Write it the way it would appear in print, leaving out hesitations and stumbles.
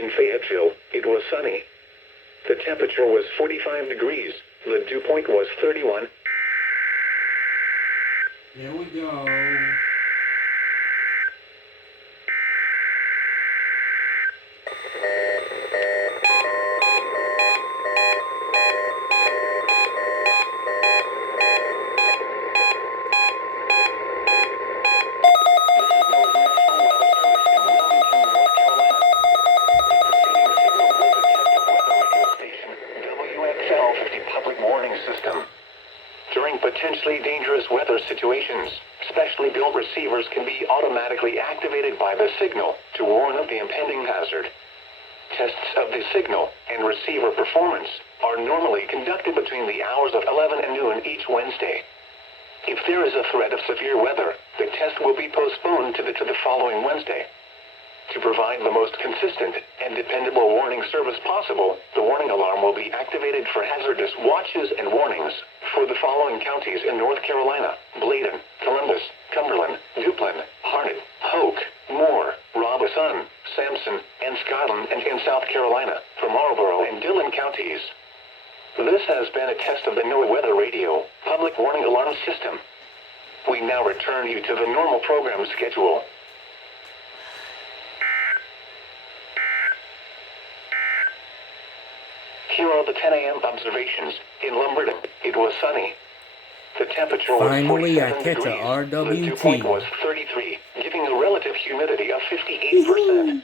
In Fayetteville, it was sunny. The temperature was 45 degrees. The dew point was 31. There we go. During potentially dangerous weather situations, specially built receivers can be automatically activated by the signal to warn of the impending hazard. Tests of the signal and receiver performance are normally conducted between the hours of 11 and noon each Wednesday. If there is a threat of severe weather, the test will be postponed to the following Wednesday. To provide the most consistent and dependable warning service possible, the warning alarm will be activated for hazardous watches and warnings for the following counties in North Carolina: Bladen, Columbus, Cumberland, Duplin, Harnett, Hoke, Moore, Robeson, Sampson, and Scotland, and in South Carolina, for Marlborough and Dillon counties. This has been a test of the NOAA Weather Radio Public Warning Alarm System. We now return you to the normal program schedule. Here are the 10 a.m. observations. In Lumberton, it was sunny. The temperature was Finally, I 47 catch degrees. a The dew point RWT. was 33, giving a relative humidity of 58%.